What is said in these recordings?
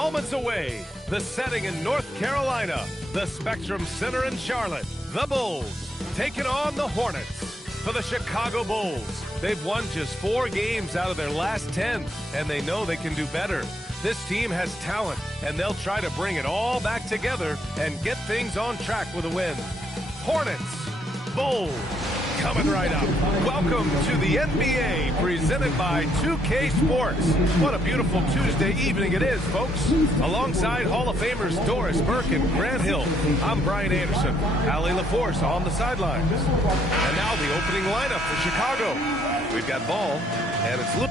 moments away. The setting in North Carolina. The Spectrum Center in Charlotte. The Bulls taking on the Hornets. For the Chicago Bulls, they've won just 4 games out of their last 10, and they know they can do better. This team has talent, and they'll try to bring it all back together and get things on track with a win. Hornets, Bulls, coming right up. Welcome to the NBA, presented by 2K Sports. What a beautiful Tuesday evening it is, folks. Alongside Hall of Famers Doris Burke and Grant Hill, I'm Brian Anderson. Allie LaForce on the sidelines. And now the opening lineup for Chicago. We've got Ball, and it's Luke.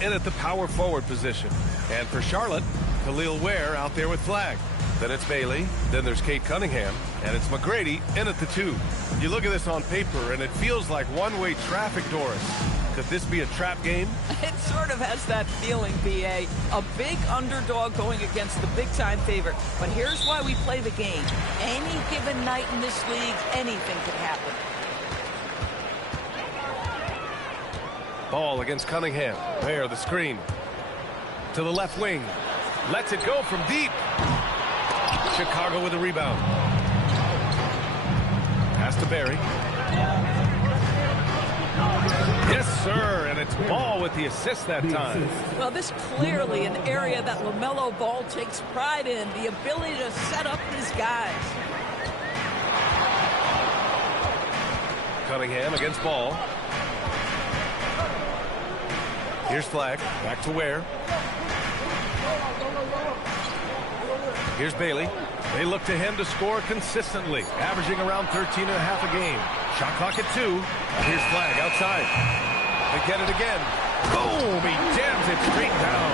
In at the power forward position. And for Charlotte, Khalil Ware out there with flag. Then it's Bailey, then there's Kate Cunningham, and it's McGrady in at the 2. You look at this on paper, and it feels like one-way traffic, Doris. Could this be a trap game? It sort of has that feeling, B.A. A big underdog going against the big-time favorite. But here's why we play the game. Any given night in this league, anything could happen. Ball against Cunningham. There, the screen. To the left wing. Lets it go from deep. Chicago with a rebound. Pass to Barry. Yes, sir, and it's Ball with the assist that time. Well, this clearly an area that LaMelo Ball takes pride in, the ability to set up his guys. Cunningham against Ball. Here's Flag, back to Ware. Here's Bailey. They look to him to score consistently, averaging around 13.5 a game. Shot clock at 2. Here's Flag outside. They get it again. Boom! He jams it straight down.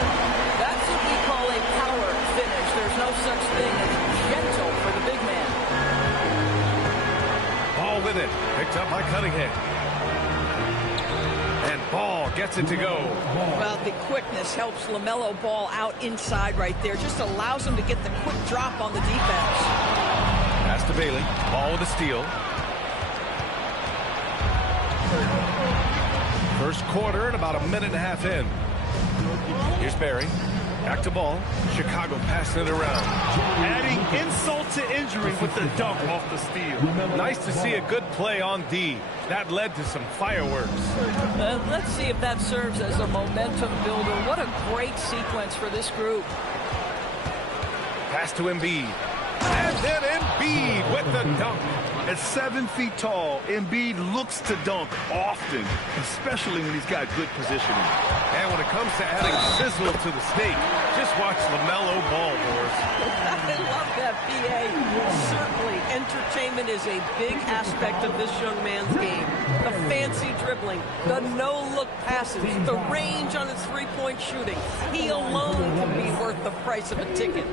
That's what we call a power finish. There's no such thing as gentle for the big man. Ball with it. Picked up by Cunningham. And Ball gets it to go. Well, the quickness helps LaMelo Ball out inside right there. Just allows him to get the quick drop on the defense. Pass to Bailey. Ball with a steal. First quarter and about a minute and a half in. Here's Barry. Back to Ball. Chicago passing it around. Adding insult to injury with the dunk off the steal. Nice to see a good play on D. That led to some fireworks. Let's see if that serves as a momentum builder. What a great sequence for this group. Pass to Embiid. And then Embiid with the dunk. At 7 feet tall, Embiid looks to dunk often, especially when he's got good positioning. And when it comes to adding sizzle to the steak, just watch LaMelo Ball, Boris. I love that, B.A. Certainly, entertainment is a big aspect of this young man's game. The fancy dribbling, the no-look passes, the range on his three-point shooting. He alone can be worth the price of a ticket.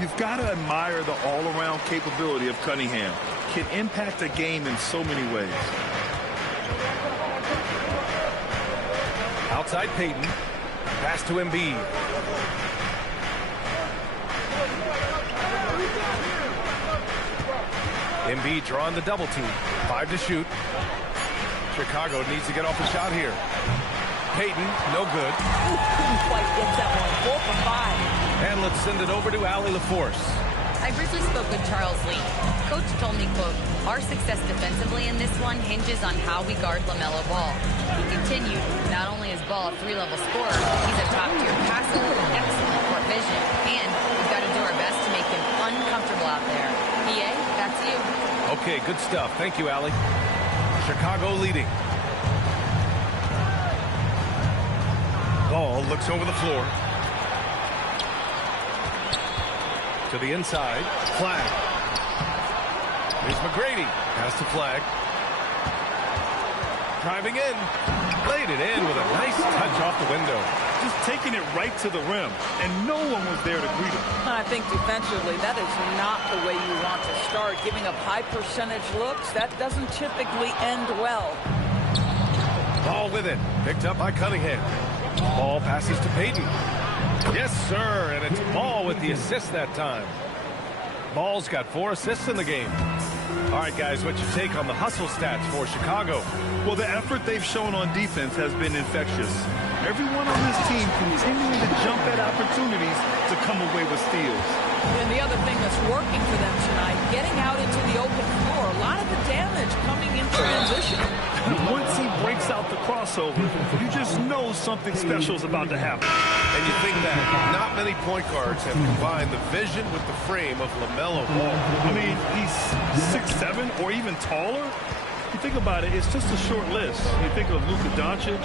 You've got to admire the all-around capability of Cunningham. Can impact a game in so many ways. Outside Payton. Pass to Embiid. Embiid drawing the double team. 5 to shoot. Chicago needs to get off the shot here. Peyton, no good. Ooh, couldn't quite get that one. 4 for 5. And let's send it over to Ali LaForce. I briefly spoke with Charles Lee. Coach told me, quote, our success defensively in this one hinges on how we guard LaMelo Ball. He continued, not only is Ball a 3-level scorer, he's a top-tier passer with excellent court vision, and we've got to do our best to make him uncomfortable out there. PA, back to you. Okay, good stuff. Thank you, Ali. Chicago leading. Ball looks over the floor. To the inside. Flag. Here's McGrady. Pass to Flag. Driving in. Laid it in with a nice touch off the window. Just taking it right to the rim, and no one was there to greet him. I think defensively, that is not the way you want to start. Giving up high percentage looks, that doesn't typically end well. Ball with it. Picked up by Cunningham. Ball passes to Peyton. Yes, sir, and it's Ball with the assist that time. Ball's got 4 assists in the game. All right, guys, what's your take on the hustle stats for Chicago? Well, the effort they've shown on defense has been infectious. Everyone on this team continuing to jump at opportunities to come away with steals. And the other thing that's working for them tonight, getting out into the open floor. A lot of the damage coming in transition. Once he breaks out the crossover, you just know something special is about to happen. And you think that not many point guards have combined the vision with the frame of LaMelo Ball. I mean, he's 6'7", or even taller. You think about it, it's just a short list. You think of Luka Doncic,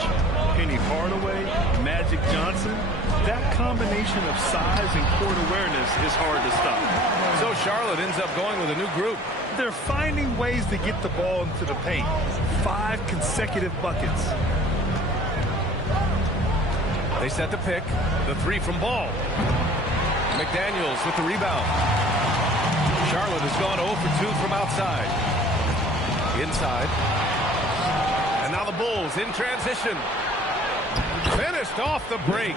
Penny Hardaway, Magic Johnson. That combination of size and court awareness is hard to stop. So Charlotte ends up going with a new group. They're finding ways to get the ball into the paint. 5 consecutive buckets. They set the pick. The 3 from Ball. McDaniels with the rebound. Charlotte has gone 0 for 2 from outside. Inside. And now the Bulls in transition. Finished off the break.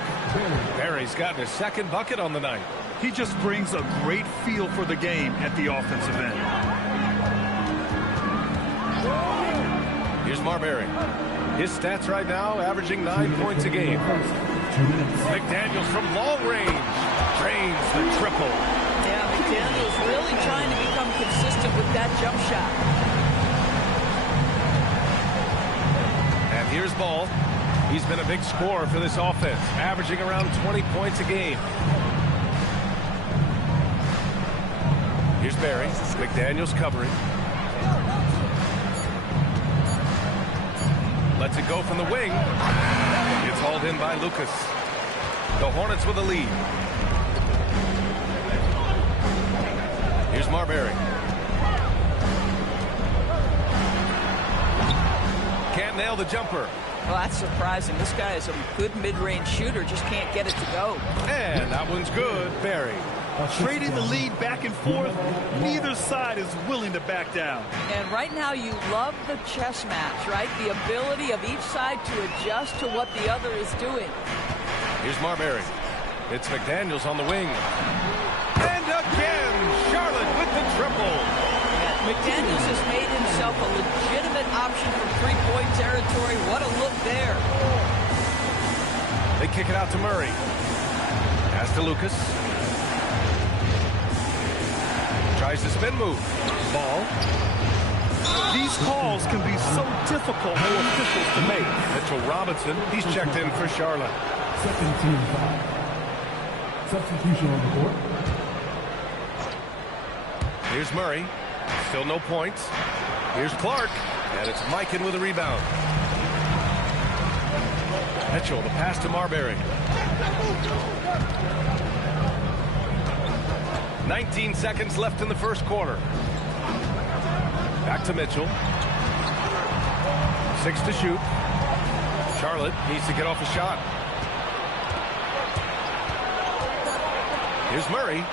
Barry's gotten his 2nd bucket on the night. He just brings a great feel for the game at the offensive end. Here's Marbury. His stats right now averaging 9 points a game. McDaniels from long range drains the triple. Yeah, McDaniels really trying to become consistent with that jump shot. And here's Ball. He's been a big scorer for this offense, averaging around 20 points a game. Here's Barry. McDaniels covering. Lets it go from the wing. It's hauled in by Lucas. The Hornets with a lead. Here's Marbury. Can't nail the jumper. Well, that's surprising. This guy is a good mid-range shooter, just can't get it to go. And that one's good. Barry. Trading the lead back and forth, neither side is willing to back down. And right now you love the chess match, right? The ability of each side to adjust to what the other is doing. Here's Marbury. It's McDaniels on the wing. And again, Charlotte with the triple. Yeah, McDaniels has made himself a legitimate option from three-point territory. What a look there. They kick it out to Murray. Pass to Lucas. Tries the spin move. Ball. These calls can be so difficult for officials to make. Mitchell Robinson, he's checked in for Charlotte. Second team foul. Substitution on the court. Here's Murray. Still no points. Here's Clark. And it's Mikan with a rebound. Mitchell, the pass to Marbury. 19 seconds left in the first quarter. Back to Mitchell. 6 to shoot. Charlotte needs to get off a shot. Here's Murray.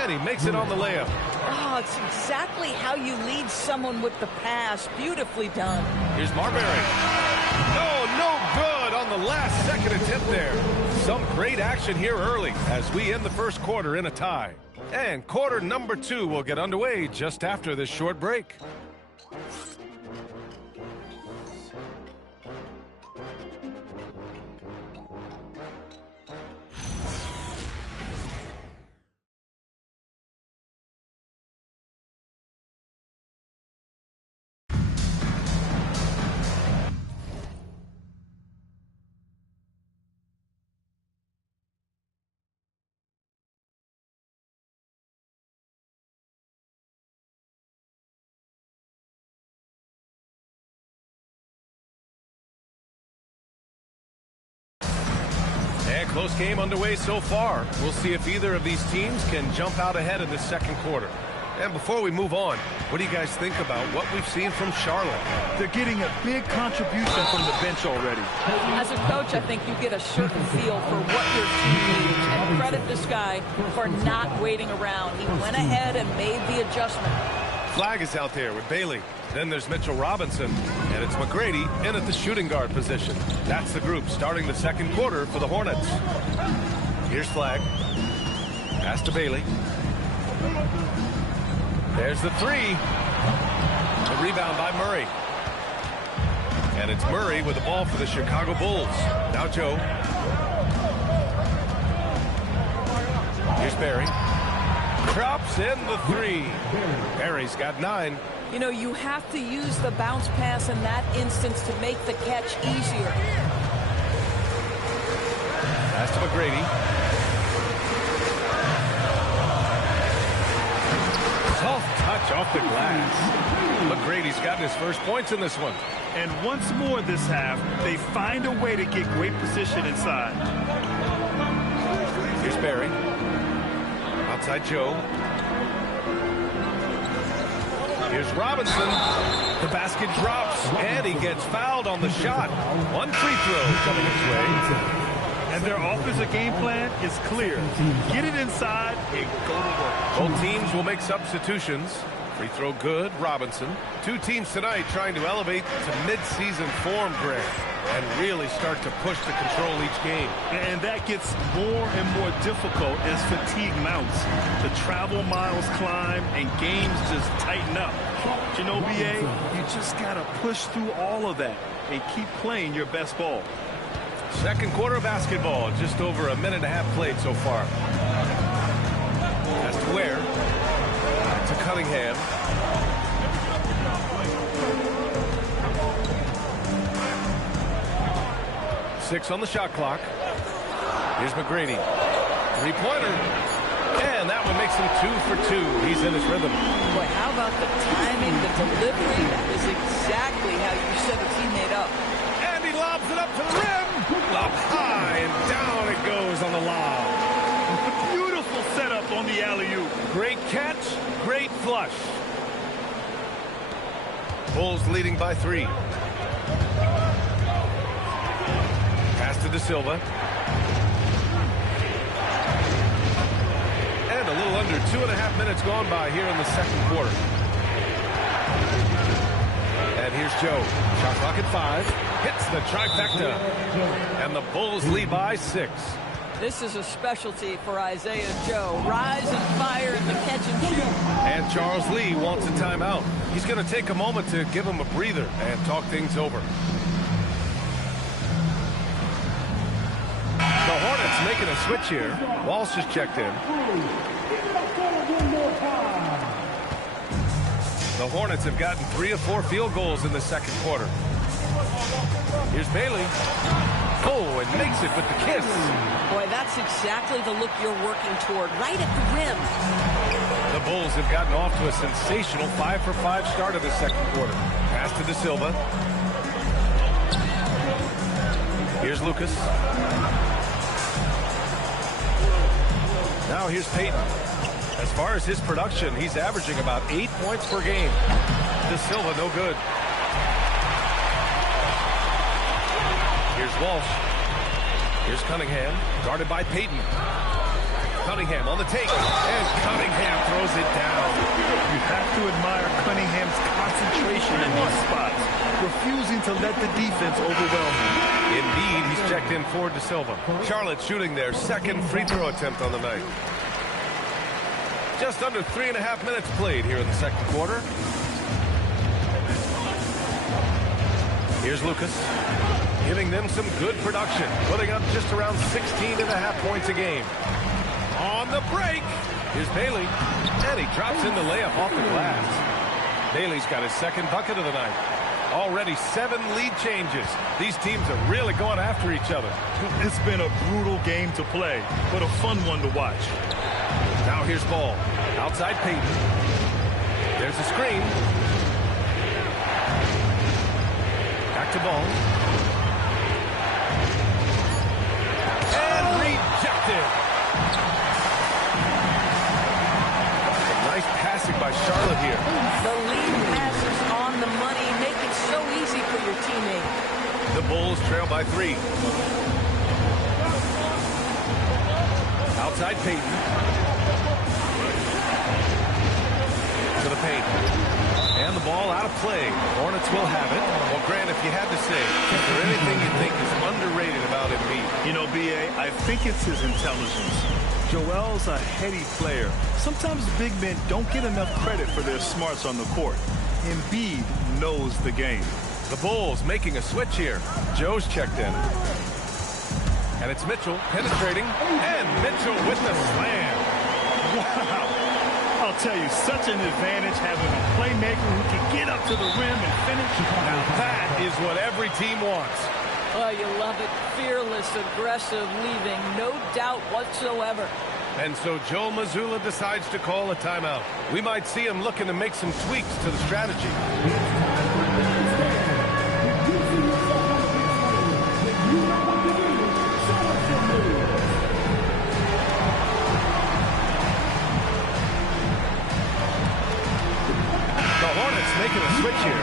And he makes it on the layup. Oh, it's exactly how you lead someone with the pass. Beautifully done. Here's Marbury. Oh, no good on the last second attempt there. Some great action here early as we end the first quarter in a tie. And quarter number 2 will get underway just after this short break. Close game underway so far. We'll see if either of these teams can jump out ahead in the second quarter. And before we move on, what do you guys think about what we've seen from Charlotte? They're getting a big contribution from the bench already. As a coach, I think you get a certain feel for what your team needs. And credit this guy for not waiting around. He went ahead and made the adjustment. Flag is out there with Bailey. Then there's Mitchell Robinson, and it's McGrady in at the shooting guard position. That's the group starting the second quarter for the Hornets. Here's Flag. Pass to Bailey. There's the three. The rebound by Murray. And it's Murray with the ball for the Chicago Bulls. Now Joe. Here's Barry. Drops in the three. Barry's got 9. You know, you have to use the bounce pass in that instance to make the catch easier. Pass to McGrady. Soft touch off the glass. McGrady's gotten his first points in this one. And once more this half, they find a way to get great position inside. Here's Barry. Outside Joe. Here's Robinson. The basket drops, and he gets fouled on the shot. One free throw coming his way. And their offensive game plan is clear. Get it inside and go to work. Both teams will make substitutions. Free throw good, Robinson. Two teams tonight trying to elevate to mid-season form, Greg, and really start to push to control each game. And that gets more and more difficult as fatigue mounts. The travel miles climb and games just tighten up. But you know, BA, you just got to push through all of that and keep playing your best ball. Second quarter basketball, just over a minute and a half played so far. That's to Ware. To Cunningham. Six on the shot clock. Here's McGrady. Three-pointer. And that one makes him 2 for 2. He's in his rhythm. Boy, how about the timing, the delivery? That is exactly how you set a teammate up. And he lobs it up to the rim. Lob high, and down it goes on the lob. Beautiful setup on the alley-oop. Great catch, great flush. Bulls leading by 3. Pass to De Silva. And a little under 2.5 minutes gone by here in the second quarter. And here's Joe. Shot clock at 5. Hits the trifecta. And the Bulls lead by 6. This is a specialty for Isaiah Joe. Rise and fire in the catch and shoot. And Charles Lee wants a timeout. He's going to take a moment to give him a breather and talk things over. The Hornets making a switch here. Walsh has checked in. The Hornets have gotten 3 of 4 field goals in the second quarter. Here's Bailey. Oh, and makes it with the kiss. Boy, that's exactly the look you're working toward, right at the rim. The Bulls have gotten off to a sensational 5 for 5 start of the second quarter. Pass to De Silva. Here's Lucas. Now here's Payton. As far as his production, he's averaging about 8 points per game. De Silva, no good. Here's Walsh. Here's Cunningham, guarded by Payton. Cunningham on the take, and Cunningham throws it down. You have to admire Cunningham's concentration in these spots, refusing to let the defense overwhelm him. Indeed, he's checked in for De Silva. Charlotte shooting their second free throw attempt on the night. Just under 3.5 minutes played here in the second quarter. Here's Lucas, giving them some good production, putting up just around 16.5 points a game. On the break, here's Bailey, and he drops in the layup off the glass. Bailey's got his second bucket of the night. Already 7 lead changes. These teams are really going after each other. It's been a brutal game to play, but a fun one to watch. Now here's Ball. Outside Payton. There's a screen. Back to Ball. And intercepted. Nice passing by Charlotte here. The lead pass is on the money. Make it so easy for your teammate. The Bulls trail by 3. Outside Peyton. To the paint. And the ball out of play. Hornets will have it. Well, Grant, if you had to say, is there anything you think is underrated about Embiid? You know, B.A., I think it's his intelligence. Joel's a heady player. Sometimes big men don't get enough credit for their smarts on the court. Embiid knows the game. The Bulls making a switch here. Joe's checked in. And it's Mitchell penetrating. And Mitchell with the slam. Wow. I'll tell you, such an advantage having a playmaker who can get up to the rim and finish. Now that is what every team wants. Oh, you love it. Fearless, aggressive, leaving. No doubt whatsoever. And so Joe Mazzulla decides to call a timeout. We might see him looking to make some tweaks to the strategy. The Hornets making a switch here.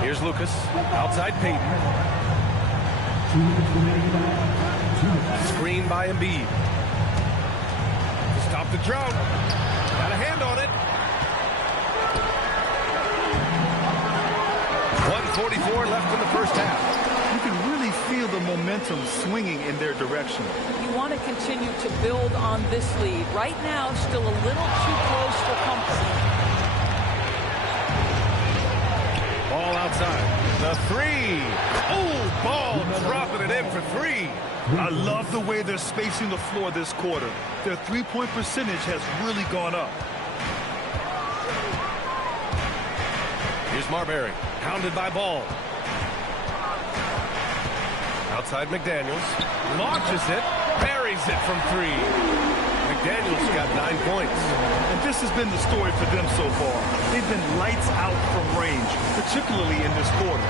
Here's Lucas, outside Peyton. Screen by Embiid. To stop the drought. Got a hand on it. 1:44 left in the first half. You can really feel the momentum swinging in their direction. You want to continue to build on this lead. Right now, still a little too close for comfort. Ball outside. The 3. Oh, ball dropping it in for 3. I love the way they're spacing the floor this quarter. Their three-point percentage has really gone up. Here's Marbury, pounded by Ball. Outside McDaniels, launches it, buries it from 3. McDaniels got 9 points. And this has been the story for them so far. They've been lights out from range, particularly in this quarter.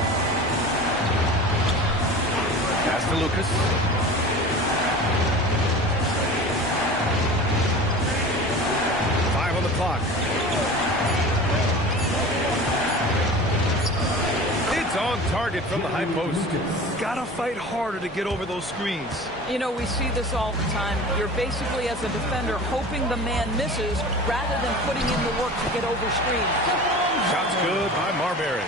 Pass to Lucas. Five on the clock. It's on target from the high post. Gotta fight harder to get over those screens. You know, we see this all the time. You're basically, as a defender, hoping the man misses rather than putting in the work to get over screens. Shots good by Marbury.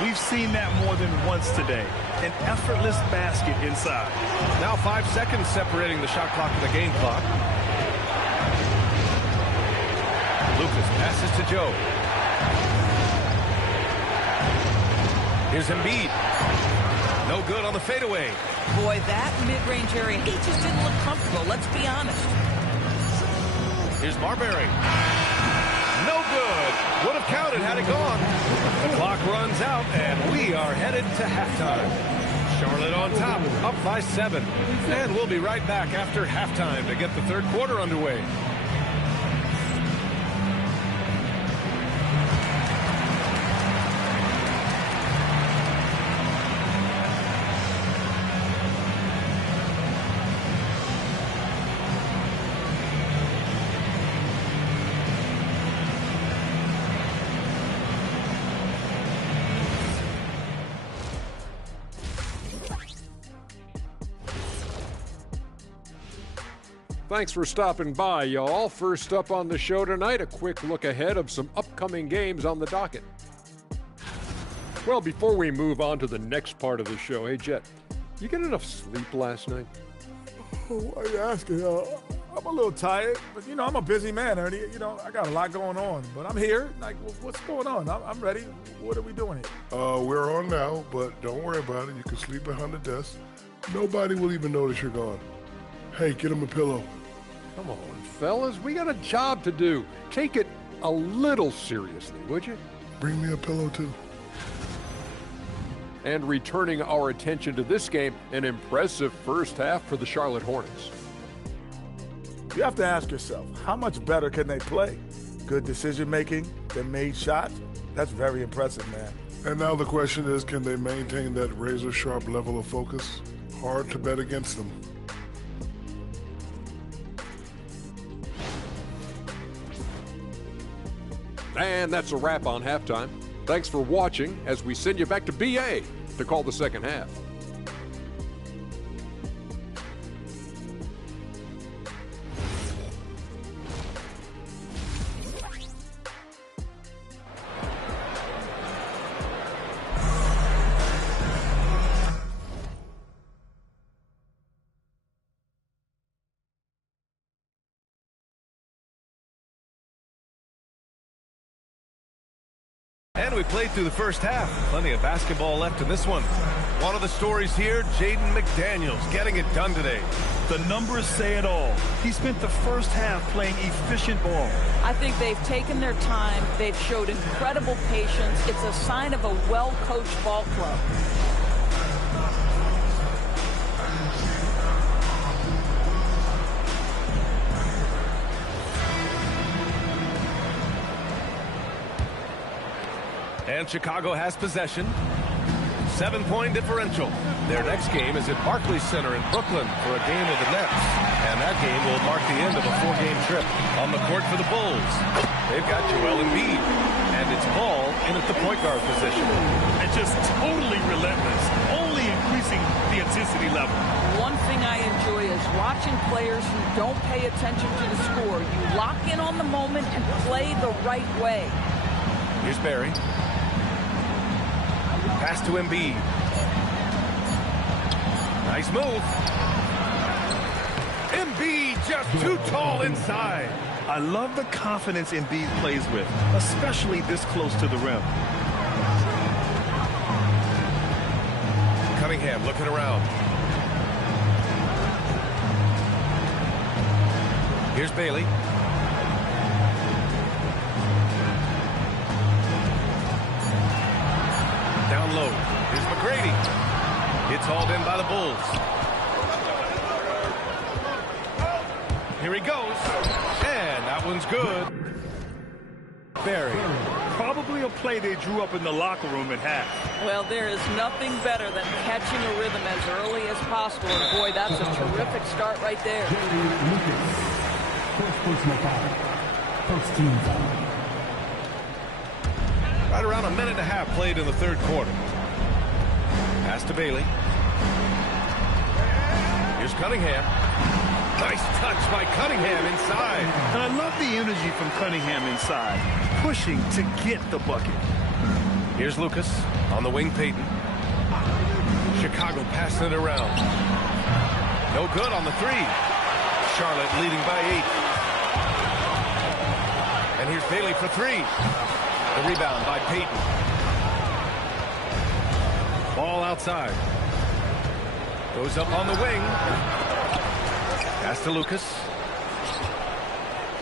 We've seen that more than once today. An effortless basket inside. Now 5 seconds separating the shot clock and the game clock. Lucas passes to Joe. Here's Embiid. No good on the fadeaway. Boy, that mid-range area, he just didn't look comfortable, let's be honest. Here's Marbury. No good. Would have counted had it gone. The clock runs out, and we are headed to halftime. Charlotte on top, up by 7. And we'll be right back after halftime to get the third quarter underway. Thanks for stopping by, y'all. First up on the show tonight, a quick look ahead of some upcoming games on the docket. Well, before we move on to the next part of the show, hey, Jet, you get enough sleep last night? Oh, why are you asking? I'm a little tired, but, I'm a busy man, Ernie. I got a lot going on, but I'm here. Like, what's going on? I'm ready. What are we doing here? We're on now, but don't worry about it. You can sleep behind the desk. Nobody will even notice you're gone. Hey, get him a pillow. Come on, fellas, we got a job to do. Take it a little seriously, would you? Bring me a pillow, too. And returning our attention to this game, an impressive first half for the Charlotte Hornets. You have to ask yourself, how much better can they play? Good decision-making, and made shots. That's very impressive, man. And now the question is, can they maintain that razor-sharp level of focus? Hard to bet against them. And that's a wrap on halftime. Thanks for watching as we send you back to BA to call the second half. And we played through the first half. Plenty of basketball left in this one. One of the stories here, Jaden McDaniels getting it done today. The numbers say it all. He spent the first half playing efficient ball. I think they've taken their time. They've showed incredible patience. It's a sign of a well-coached ball club. And Chicago has possession. 7-point differential. Their next game is at Barclays Center in Brooklyn for a game of the Nets. And that game will mark the end of a 4-game trip. On the court for the Bulls, they've got Joel Embiid. And it's Ball in at the point guard position. And just totally relentless, only increasing the intensity level. One thing I enjoy is watching players who don't pay attention to the score. You lock in on the moment and play the right way. Here's Barry. Pass to Embiid. Nice move. Embiid just too tall inside. I love the confidence Embiid plays with, especially this close to the rim. Cunningham looking around. Here's Bailey. Down low. Here's McGrady. It's hauled in by the Bulls. Here he goes. And that one's good. Barry. Probably a play they drew up in the locker room at half. Well, there is nothing better than catching a rhythm as early as possible. And boy, that's a terrific start right there. First personal foul. First team foul. Right around a minute and a half played in the third quarter. Pass to Bailey. Here's Cunningham. Nice touch by Cunningham inside. And I love the energy from Cunningham inside, pushing to get the bucket. Here's Lucas on the wing. Payton. Chicago passing it around. No good on the three. Charlotte leading by 8. And here's Bailey for 3. The rebound by Payton. Ball outside. Goes up on the wing. Pass to Lucas.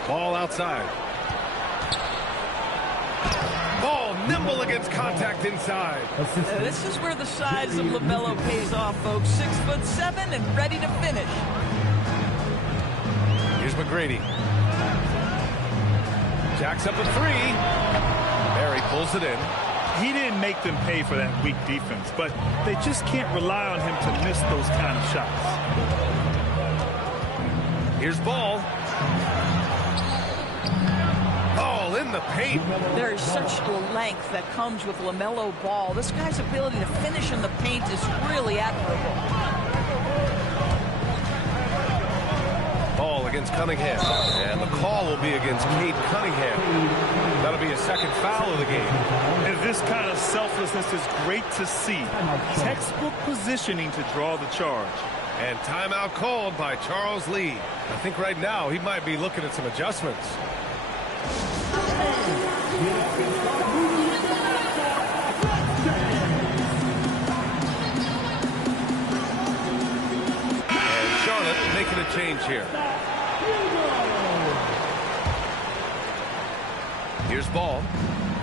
Ball outside. Ball nimble against contact inside. This is where the size of LaMelo pays off, folks. 6'7" and ready to finish. Here's McGrady. Jacks up a 3. Barry pulls it in. He didn't make them pay for that weak defense, but they just can't rely on him to miss those kind of shots. Here's Ball. Ball in the paint. There is such length that comes with LaMelo Ball. This guy's ability to finish in the paint is really admirable. Ball against Cunningham. And the call will be against Cade Cunningham. That'll be a second foul of the game. And this kind of selflessness is great to see. Textbook positioning to draw the charge. And timeout called by Charles Lee. I think right now he might be looking at some adjustments. And Charlotte making a change here. Here's Ball.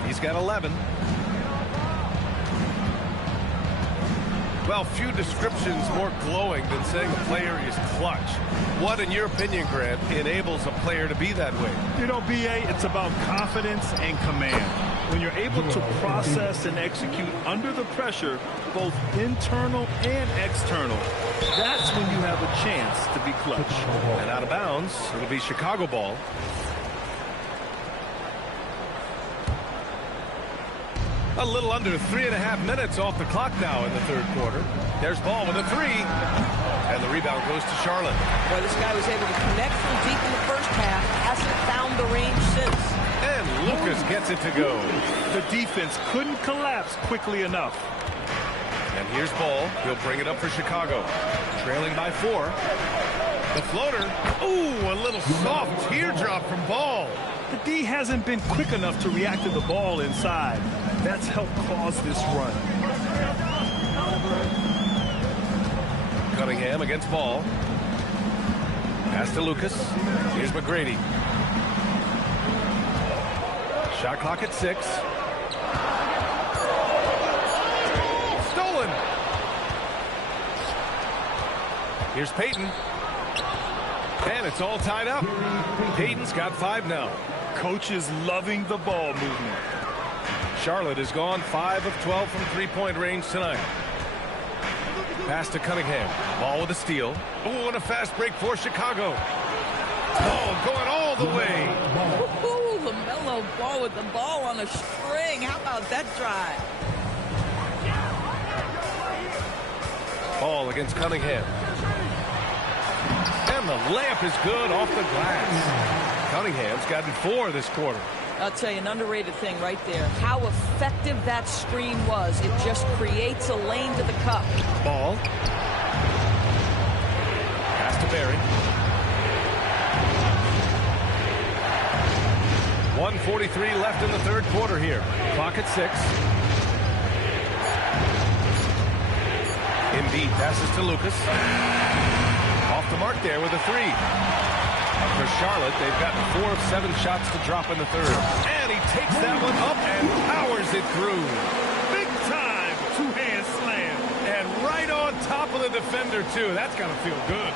He's got 11. Well, few descriptions more glowing than saying a player is clutch. What, in your opinion, Grant, enables a player to be that way? You know, B.A., it's about confidence and command. When you're able to process and execute under the pressure, both internal and external, that's when you have a chance to be clutch. And out of bounds, it'll be Chicago ball. A little under 3.5 minutes off the clock now in the third quarter. There's ball with a three. And the rebound goes to Charlotte. Boy, this guy was able to connect from deep in the first half. Hasn't found the range since. And Lucas gets it to go. The defense couldn't collapse quickly enough. And here's ball. He'll bring it up for Chicago. Trailing by 4. The floater. Ooh, a little soft teardrop from Ball. The D hasn't been quick enough to react to the ball inside. That's helped cause this run. Cunningham against Ball. Pass to Lucas. Here's McGrady. Shot clock at 6. Stolen. Here's Payton. And it's all tied up. Payton's got 5 now. Coach is loving the ball movement. Charlotte has gone 5 of 12 from three-point range tonight. Pass to Cunningham. Ball with a steal. Oh, and a fast break for Chicago. Oh, going all the way. Ooh, LaMelo Ball with the ball on a string. How about that drive? Ball against Cunningham. And the layup is good off the glass. Cunningham's gotten 4 this quarter. I'll tell you, an underrated thing right there. How effective that screen was. It just creates a lane to the cup. Ball. Pass to Barry. 1:43 left in the third quarter here. Clock at 6. Embiid passes to Lucas. Off the mark there with a 3. For Charlotte, they've gotten 4 of 7 shots to drop in the third. And he takes that one up and powers it through. Big time two-hand slam. And right on top of the defender, too. That's got to feel good.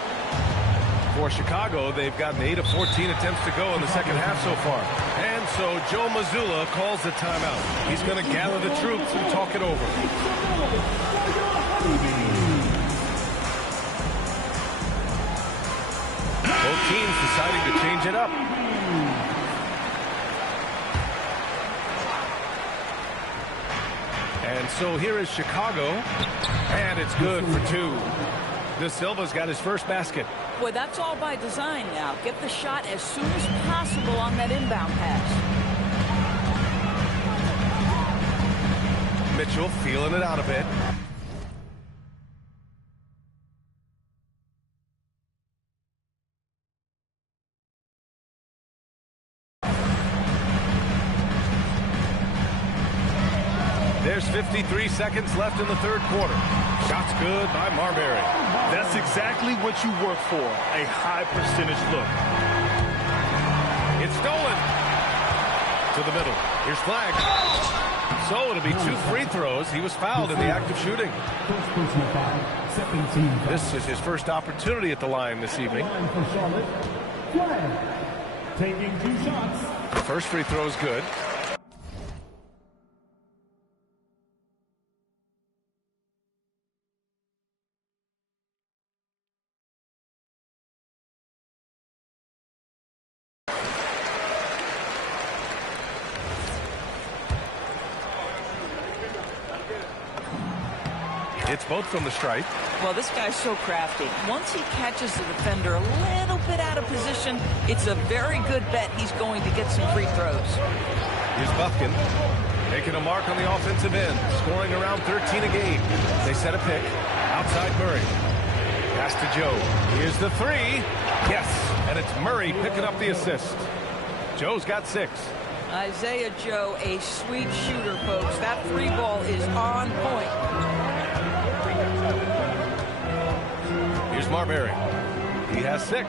For Chicago, they've gotten 8 of 14 attempts to go in the second half so far. And so Joe Mazzulla calls the timeout. He's going to gather the troops and talk it over. Both teams deciding to change it up. And so here is Chicago. And it's good for 2. De Silva's got his first basket. Boy, that's all by design now. Get the shot as soon as possible on that inbound pass. Mitchell feeling it out a bit. There's 53 seconds left in the third quarter. Shots good by Marbury. That's exactly what you work for, a high percentage look. It's stolen. To the middle. Here's Flag. So it'll be 2 free throws. He was fouled in the act of shooting. This is his first opportunity at the line this evening. Taking 2 shots. The first free throw is good. It's both from the stripe. Well, this guy's so crafty. Once he catches the defender a little bit out of position, it's a very good bet he's going to get some free throws. Here's Buffkin making a mark on the offensive end, scoring around 13 a game. They set a pick. Outside Murray. Pass to Joe. Here's the 3. Yes, and it's Murray picking up the assist. Joe's got 6. Isaiah Joe, a sweet shooter, folks. That 3 ball is on point. Here's Marbury. He has 6.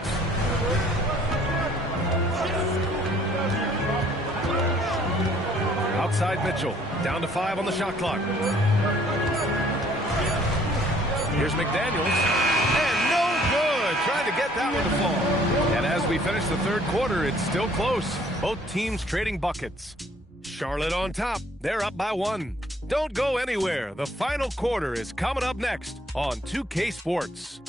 Outside Mitchell. Down to 5 on the shot clock. Here's McDaniels. And no good. Trying to get that one to fall. And as we finish the third quarter, it's still close. Both teams trading buckets. Charlotte on top. They're up by 1. Don't go anywhere. The final quarter is coming up next on 2K Sports.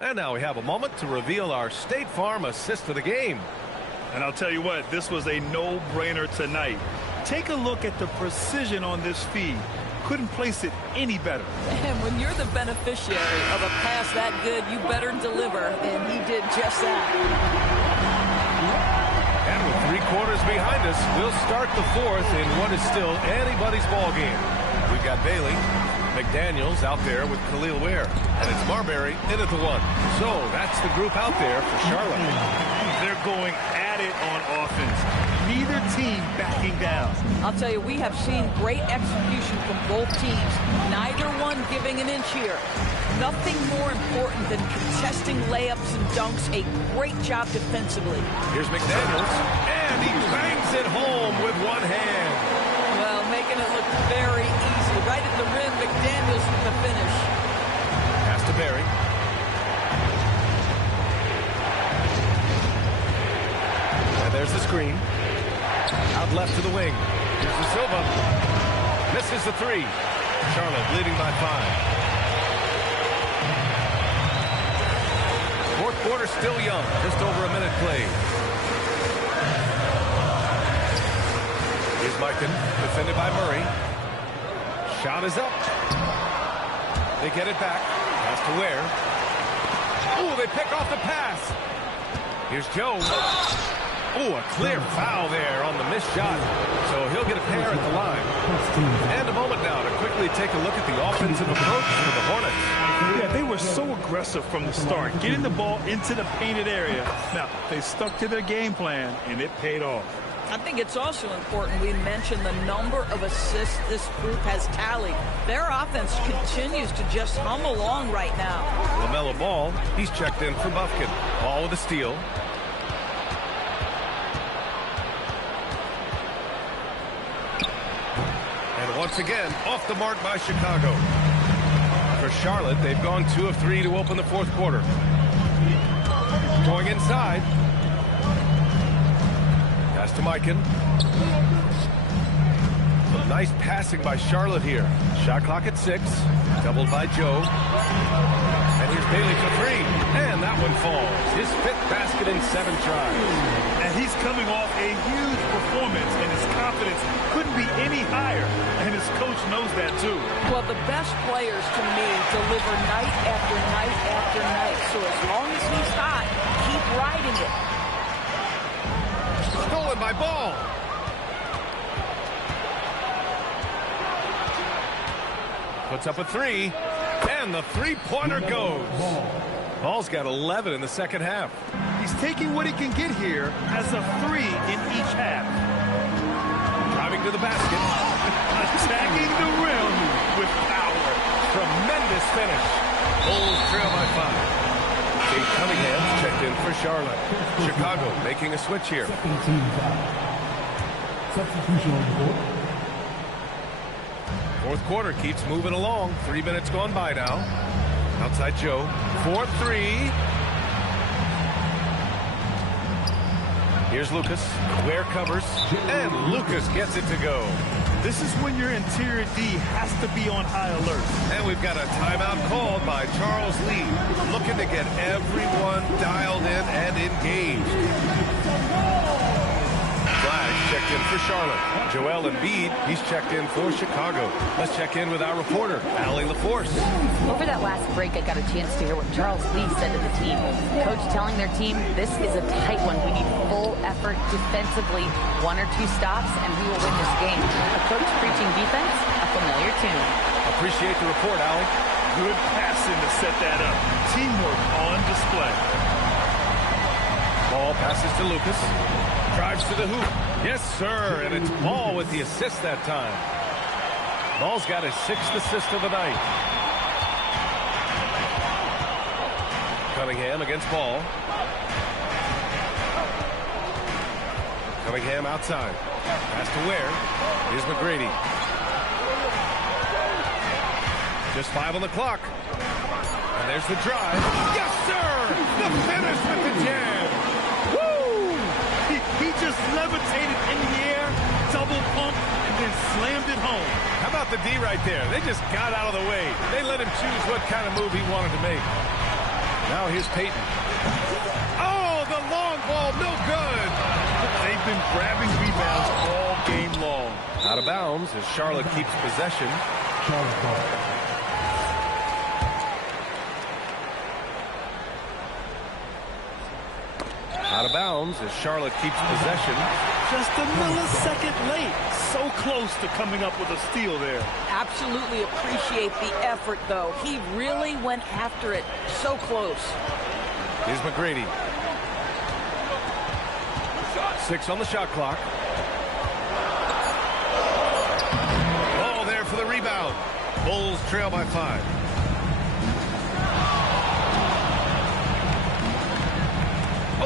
And now we have a moment to reveal our State Farm assist of the game. And I'll tell you what, this was a no-brainer tonight. Take a look at the precision on this feed. Couldn't place it any better. And when you're the beneficiary of a pass that good, you better deliver, and he did just that. And with 3 quarters behind us, we'll start the fourth in what is still anybody's ball game. We've got Bailey, McDaniels out there with Khalil Ware, and it's Marbury in at the 1. So that's the group out there for Charlotte. They're going at it on offense. Neither team backing down. I'll tell you, we have seen great execution from both teams. Neither one giving an inch here. Nothing more important than contesting layups and dunks. A great job defensively. Here's McDaniels, and he bangs it home with one hand. Well, making it look very easy. Right at the rim, McDaniels with the finish. Pass to Barry. And there's the screen. Out left to the wing. Here's the Silva. Misses the 3. Charlotte leading by 5. Fourth quarter still young. Just over a minute played. Here's Mikan, defended by Murray. Shot is up. They get it back. Pass to Ware. Ooh, they pick off the pass. Here's Joe. Ooh, a clear foul there on the missed shot. So he'll get a pair at the line. And a moment now to quickly take a look at the offensive approach for the Hornets. Yeah, they were so aggressive from the start, getting the ball into the painted area. Now, they stuck to their game plan, and it paid off. I think it's also important we mention the number of assists this group has tallied. Their offense continues to just hum along right now. LaMelo Ball, he's checked in for Bufkin. Ball with a steal. And once again, off the mark by Chicago. For Charlotte, they've gone 2 of 3 to open the fourth quarter. Going inside. Pass to Mikan. Some nice passing by Charlotte here. Shot clock at 6. Doubled by Joe. And here's Bailey for 3. And that one falls. His 5th basket in 7 tries. And he's coming off a huge performance, and his confidence couldn't be any higher. And his coach knows that, too. Well, the best players, to me, deliver night after night after night. So as long as he's hot, keep riding it. Stolen by Ball. Puts up a 3. And the 3-pointer goes. Ball's got 11 in the second half. He's taking what he can get here as a 3 in each half. Driving to the basket. Attacking the rim with power. Tremendous finish. Bulls trail by 5. Kate Cunningham's checked in for Charlotte. Chicago making a switch here. Substitution on the board. Fourth quarter keeps moving along. 3 minutes gone by now. Outside Joe. 4-3. Here's Lucas. Ware covers. And Lucas gets it to go. This is when your interior D has to be on high alert. And we've got a timeout called by Charles Lee. Looking to get everyone dialed in and engaged. Flash checked in for Charlotte. Joel Embiid, he's checked in for Chicago. Let's check in with our reporter, Allie LaForce. Over that last break, I got a chance to hear what Charles Lee said to the team. Coach telling their team, this is a tight one. We need full effort defensively. 1 or 2 stops, and we will win this game. A coach preaching defense, a familiar tune. Appreciate the report, Allie. Good passing to set that up. Teamwork on display. Ball passes to Lucas. Drives to the hoop. Yes, sir. And it's Ball with the assist that time. Ball's got his 6th assist of the night. Cunningham against Ball. Cunningham outside. Pass to Ware. Here's McGrady. Just 5 on the clock. And there's the drive. Yes, sir! The finish with the jam. Woo! He just levitated in the air, double pump, and then slammed it home. How about the D right there? They just got out of the way. They let him choose what kind of move he wanted to make. Now here's Peyton. Oh, the long ball, no good. They've been grabbing rebounds all game long. Out of bounds as Charlotte keeps possession. Out of bounds as Charlotte keeps possession. Just a millisecond late. So close to coming up with a steal there. Absolutely appreciate the effort, though. He really went after it. So close. Here's McGrady. 6 on the shot clock. Oh, there for the rebound. Bulls trail by 5.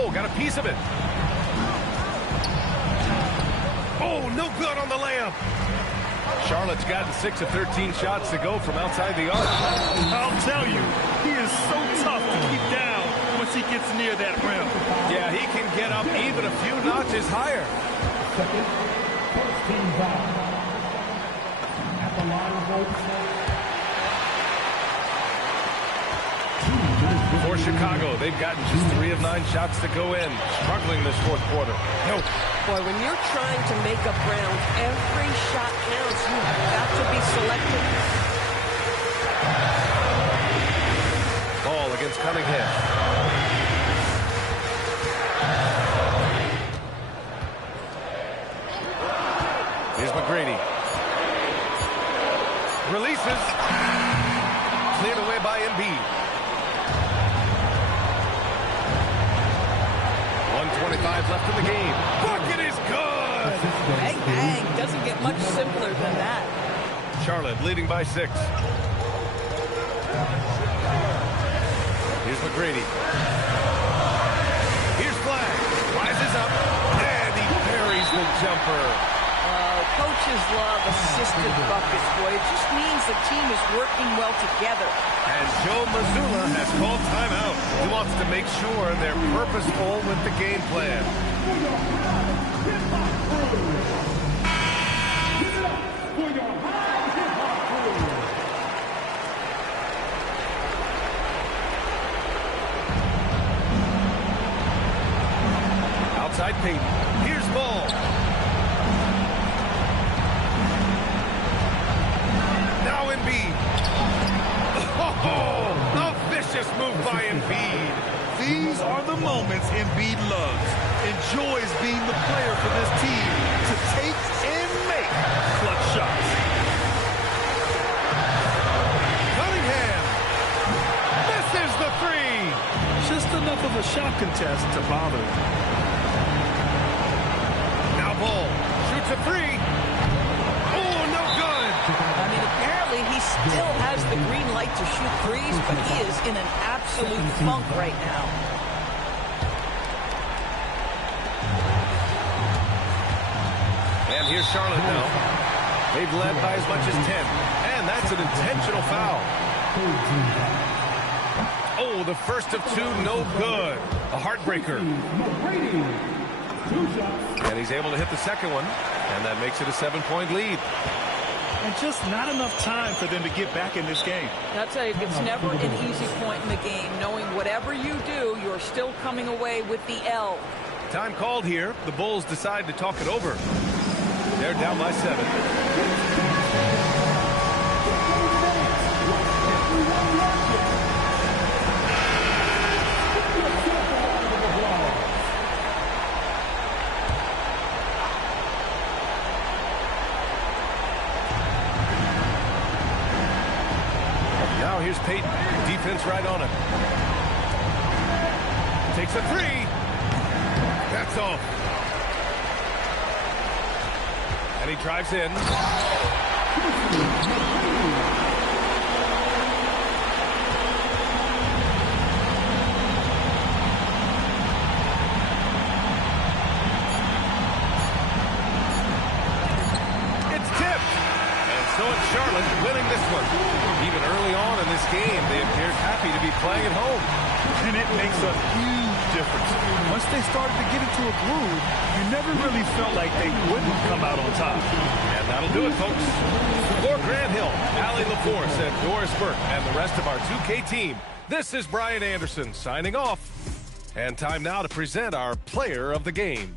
Oh, got a piece of it. Oh, no good on the layup. Charlotte's gotten 6 of 13 shots to go from outside the arc. I'll tell you, he is so tough to keep down once he gets near that rim. Yeah, he can get up even a few notches higher. Second, first team foul. At the line of For Chicago, they've gotten just 3 of 9 shots to go in. Struggling this fourth quarter. Nope. Boy, when you're trying to make up ground, every shot counts. You have got to be selective. Ball against Cunningham. Here's McGrady. Releases. Cleared away by Embiid. 1:25 left in the game. Bucket is good! Bang, bang. Doesn't get much simpler than that. Charlotte leading by 6. Here's McGrady. Here's Flag. Rises up. And he buries the jumper. Coaches love assisted buckets, boy. It just means the team is working well together. And Joe Mazzulla has called timeout. He wants to make sure they're purposeful with the game plan. Outside Peyton. Here's Ball. Now Embiid. Oh, a vicious move by Embiid. These are the moments Embiid loves. Enjoys being the player for this team to take and make clutch shots. Cunningham misses the 3. Just enough of a shot contest to bother him. Now Ball shoots a 3. Oh, no good. I mean, apparently he still has the green light to shoot threes, but he is in an absolute funk right now. And here's Charlotte now. They've led by as much as 10. And that's an intentional foul. Oh, the first of 2, no good. A heartbreaker. And he's able to hit the second one. And that makes it a 7-point lead. And just not enough time for them to get back in this game. I'll tell you, it's never an easy point in the game, knowing whatever you do, you're still coming away with the L. Time called here. The Bulls decide to talk it over. They're down by 7. Now here's Peyton. Defense right on him. Takes a 3. That's off. And he drives in. It's tipped. And so it's Charlotte winning this one. Even early on in this game, they appeared happy to be playing at home. And it makes a huge difference. Once they started to get into a groove, you never really felt like they wouldn't come out on top. And that'll do it, folks. For Grant Hill, Allie LaForce, and Doris Burke, and the rest of our 2K team, this is Brian Anderson signing off. And time now to present our player of the game.